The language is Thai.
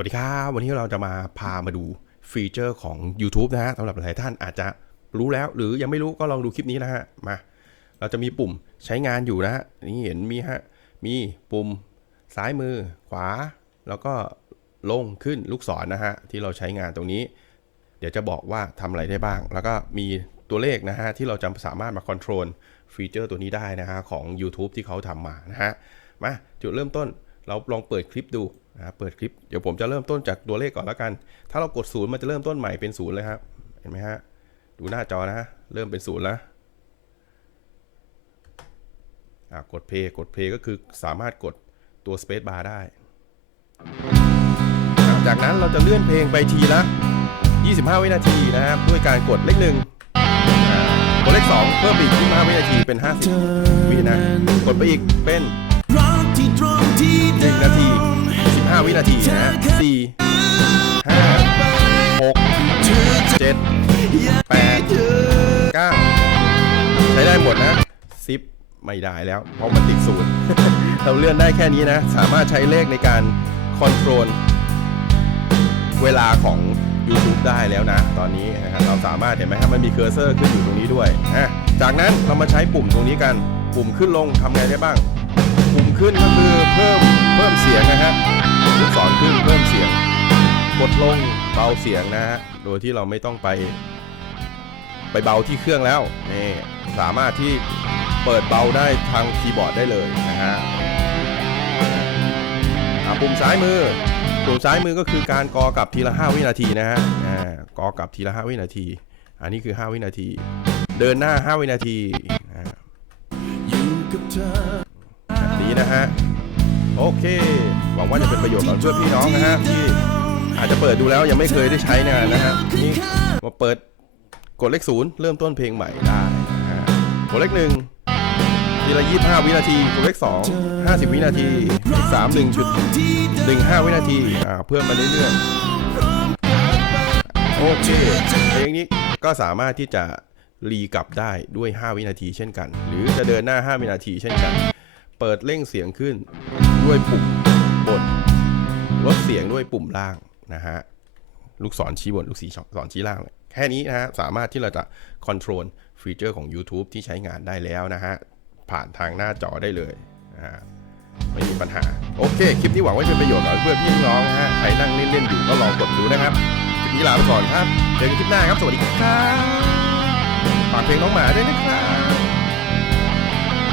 วัสดีครับ วันนี้เราจะมาพามาดูฟีเจอร์ของ YouTube นะฮะสำหรับหลายท่านอาจจะรู้แล้ว หรือยังไม่รู้ก็ลองดูคลิปนี้นะฮะมา เราจะมีปุ่มใช้งานอยู่นะฮะนี่เห็นมีฮะมีปุ่มซ้ายมือขวา แล้วก็ลงขึ้นลูกศรนะฮะที่เราใช้งานตรงนี้ เดี๋ยวจะบอกว่าทำอะไรได้บ้าง แล้วก็มีตัวเลขนะฮะที่เราจะสามารถมาคอนโทรลฟีเจอร์ตัวนี้ได้นะฮะของ YouTube ที่เขาทำมานะฮะมาจุดเริ่มต้นเราลองเปิดคลิปดู นะเปิดคลิปเดี๋ยวผมจะเริ่มต้นจากตัวเลขก่อนแล้วกัน ถ้าเรากดศูนย์มันจะเริ่มต้นใหม่เป็นศูนย์เลยครับเห็นไหมฮะดูหน้าจอนะฮะเริ่มเป็นศูนย์แล้วอะกดเพย์กดเพย์ก็คือสามารถกดตัว Space Bar ได้ จากนั้นเราจะเลื่อนเพลงไปทีละ 25 วินาทีนะครับ ด้วยการกดเลขหนึ่งกดเลขสองเพิ่มอีก25 วินาทีเป็น 50 วินะ กดไปอีกเป็น 5 วินาทีนะสี่ห้าหกเจ็ดแปดเก้าใช้ได้หมดนะซิปไม่ได้แล้ว เพราะมันติดศูนย์เราเลื่อนได้แค่นี้นะ สามารถใช้เลขในการคอนโทรลเวลาของ YouTube ได้แล้วนะ ตอนนี้นะครับเราสามารถเห็นไหมครับมันมีเคอร์เซอร์ขึ้นอยู่ตรงนี้ด้วยอะจากนั้นเรามาใช้ปุ่มตรงนี้กัน ปุ่มขึ้นลงทำไงได้บ้าง ปุ่มขึ้นก็คือเพิ่ม กดลงเบาเสียงนะฮะ โดยที่เราไม่ต้องไป ไปเบาที่เครื่องแล้วนี่สามารถที่เปิดเบาได้ทางคีย์บอร์ดได้เลยนะฮะปุ่มซ้ายมือ ปุ่มซ้ายมือก็คือการกอกับทีละ 5 วินาทีนะฮะอ่ากอกับทีละ 5 วินาที อันนี้คือ 5 วินาที เดินหน้า 5 วินาทีอ่าอยู่กับเธอแบบนี้นะฮะ โอเค หวังว่าจะเป็นประโยชน์กับเพื่อนพี่น้องนะฮะที่ อาจจะเปิดดูแล้วยังไม่เคยได้ใช้งานนะฮะนี่มาเปิดกดเลขศูนย์เริ่มต้นเพลงใหม่ได้นะฮะกดเลขหนึ่งทีละยี่ห้าวินาที กดเลขสองห้าสิบวินาทีสามหนึ่งจุดหนึ่งห้าวินาทีอ่าเพิ่มมาเรื่อยๆโอเคเพลงนี้ก็สามารถที่จะรีกลับได้ด้วย 5 วินาทีเช่นกัน หรือจะเดินหน้า 5 วินาทีเช่นกัน เปิดเร่งเสียงขึ้นด้วยปุ่มบนลดเสียงด้วยปุ่มล่าง นะฮะลูกศรชี้บน ลูกศรชี้ล่างเลยแค่นี้นะฮะสามารถที่เราจะคอนโทรลฟีเจอร์ของ YouTube ที่ใช้งานได้แล้วนะฮะ ผ่านทางหน้าจอได้เลยนะฮะไม่มีปัญหา โอเค คลิปนี้หวังว่าจะเป็นประโยชน์กับเพื่อนพี่น้องนะฮะใครนั่งเล่น ๆ อยู่ก็ลองกดดูนะครับ คลิปนี้ลาไปก่อนครับ เจอกันคลิปหน้าครับ สวัสดีครับฝากเพลงน้องหมาด้วยนะครับ